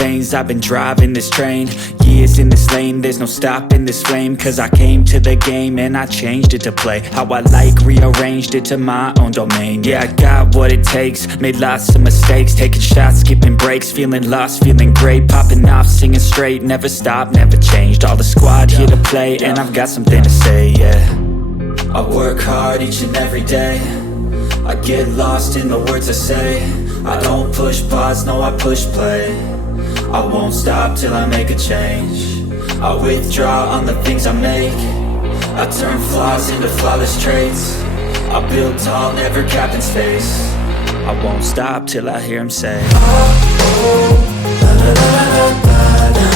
veins, I've been driving this train. Years in this lane, there's no stopping this flame. Cause I came to the game and I changed it to play how I like, rearranged it to my own domain. Yeah, I got what it takes, made lots of mistakes, taking shots, skipping breaks, feeling lost, feeling great, popping off, singing straight, never stopped, never changed. All the squad here to play, and I've got something to say, yeah. I work hard each and every day, I get lost in the words I say. I don't push pause, no I push play. I won't stop till I make a change. I withdraw on the things I make. I turn flaws into flawless traits. I build tall, never capping space. I won't stop till I hear him say, oh, oh, la, la, la, la, la, la.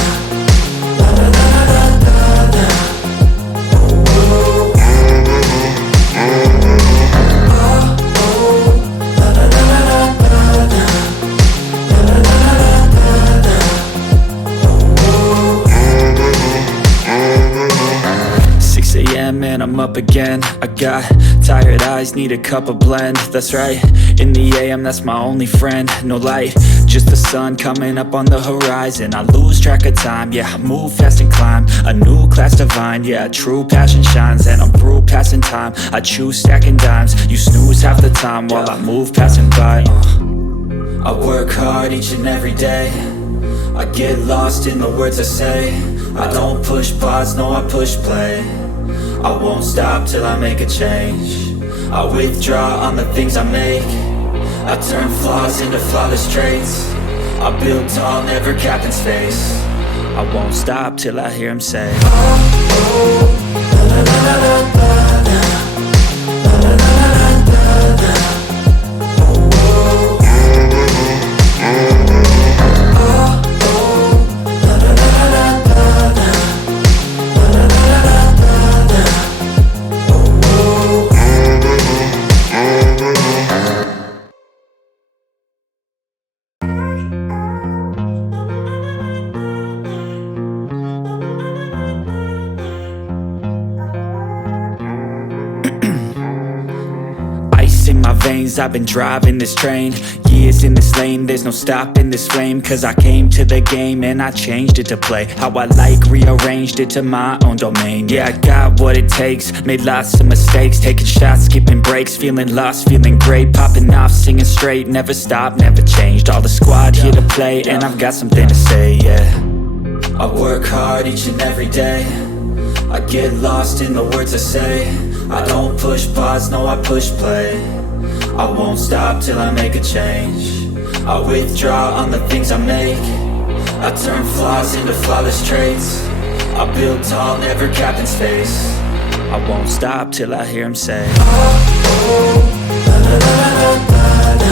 And I'm up again. I got tired eyes, need a cup of blend. That's right, in the AM, that's my only friend. No light, just the sun coming up on the horizon. I lose track of time, yeah, I move fast and climb a new class divine, yeah, true passion shines. And I'm through passing time, I choose stacking dimes. You snooze half the time while I move passing by. I work hard each and every day, I get lost in the words I say. I don't push pause, no I push play. I won't stop till I make a change. I withdraw on the things I make. I turn flaws into flawless traits. I build tall, never capping space. I won't stop till I hear him say, oh, oh, la, la, la, la, la, la. In my veins, I've been driving this train. Years in this lane, there's no stopping this flame. Cause I came to the game and I changed it to play how I like, rearranged it to my own domain. Yeah, I got what it takes, made lots of mistakes, taking shots, skipping breaks, feeling lost, feeling great, popping off, singing straight, never stopped, never changed. All the squad here to play, and I've got something to say, yeah. I work hard each and every day, I get lost in the words I say. I don't push pause, no I push play. I won't stop till I make a change. I withdraw on the things I make. I turn flaws into flawless traits. I build tall, never capping space. I won't stop till I hear him say, oh, oh, la, la, la, la, la, la.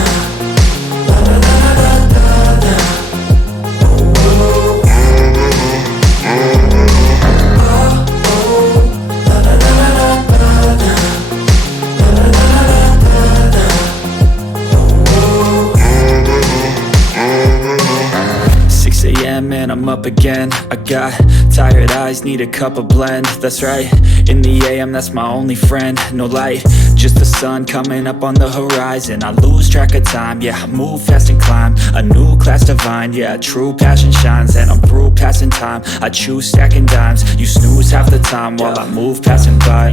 And I'm up again. I got tired eyes, need a cup of blend. That's right, in the AM, that's my only friend. No light, just the sun coming up on the horizon. I lose track of time, yeah, I move fast and climb a new class divine, yeah, true passion shines. And I'm through passing time, I choose stacking dimes. You snooze half the time while I move passing by.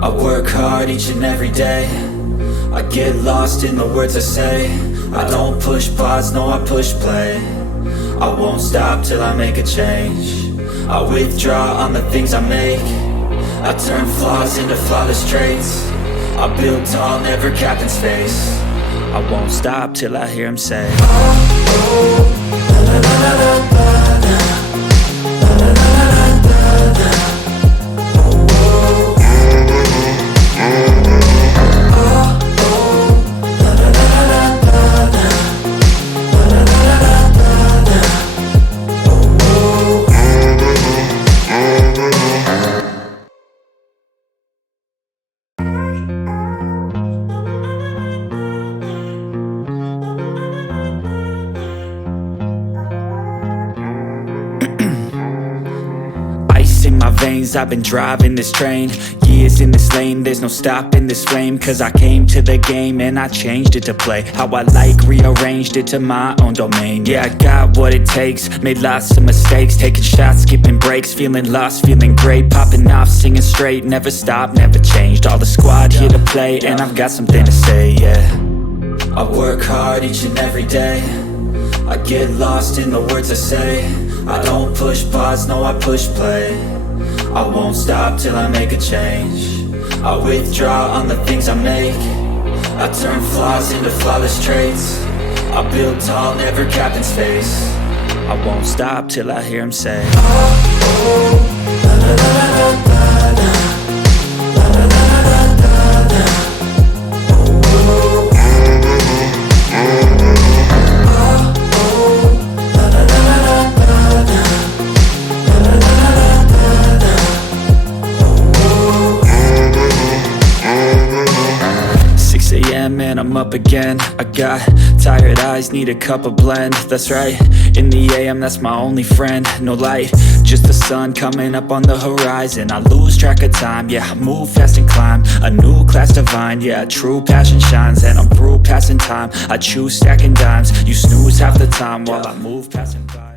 I work hard each and every day, I get lost in the words I say. I don't push pause, no I push play. I won't stop till I make a change. I withdraw on the things I make. I turn flaws into flawless traits. I build tall, never capping space. I won't stop till I hear him say, oh, oh, la, la, la, la, la, la. In my veins, I've been driving this train. years in this lane, there's no stopping this flame. Cause I came to the game and I changed it to play how I like, rearranged it to my own domain. Yeah, I got what it takes, made lots of mistakes, taking shots, skipping breaks, feeling lost, feeling great, popping off, singing straight, never stopped, never changed. All the squad here to play, and I've got something to say, yeah. I work hard each and every day, I get lost in the words I say. I don't push pause, no I push play. I won't stop till I make a change. I withdraw on the things I make. I turn flaws into flawless traits. I build tall, never capped in space. I won't stop till I hear him say, oh, oh, la la la la la la. And I'm up again. I got tired eyes, need a cup of blend. That's right, in the AM, that's my only friend. No light, just the sun coming up on the horizon. I lose track of time, yeah, I move fast and climb a new class divine, yeah, true passion shines. And I'm through passing time, I choose stacking dimes. You snooze half the time while I move passing by.